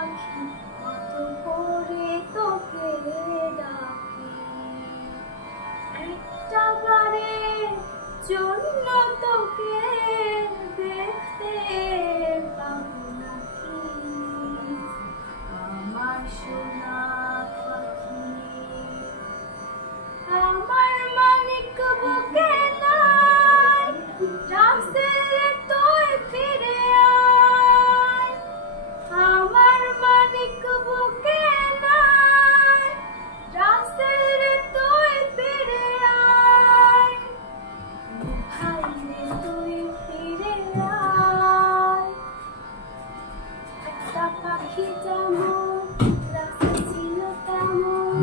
পাখি কত করে তোকে ডাকি, একটা বারের জন্য তোকে দেখতে পাবো নাকি আমার সোনা পাখি। আমার মানিক বুকে নাই, রাসেল তুই ফিরে আয়। আমার মানিক বুকে নাই, রাসেল তুই ফিরে আয়। ভাই রে তুই ফিরে আয়। একটা পাখি যেমন রাসেল ছিল তেমন,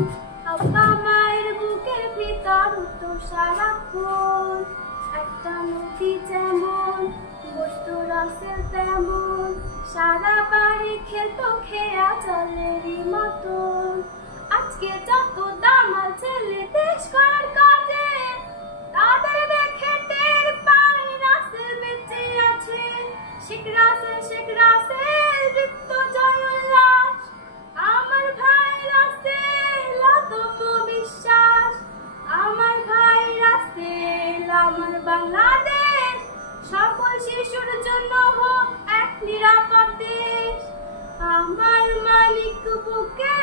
আব্বা মায়ের বুকের ভিতর তো সারাক্ষণ। একটা নদী যেমন বইতো রাসেল তেমন, সারা বাড়ি খেত খেয়া জলেরই মতন। আজকে যত দামাল ছেলে দেশ করার কাজে, তাদের দেখে টের পাই রাসেল বেঁচে আছে। শেখ রাসেল দীপ্ত জয় উল্লাস, আমার ভাই রাসেল অদম্য বিশ্বাস। আমার ভাই রাসেল আমার বাংলাদেশ, সকল শিশুর জন্য হোক এক নিরাপদ দেশ। আমার মালিক বুকে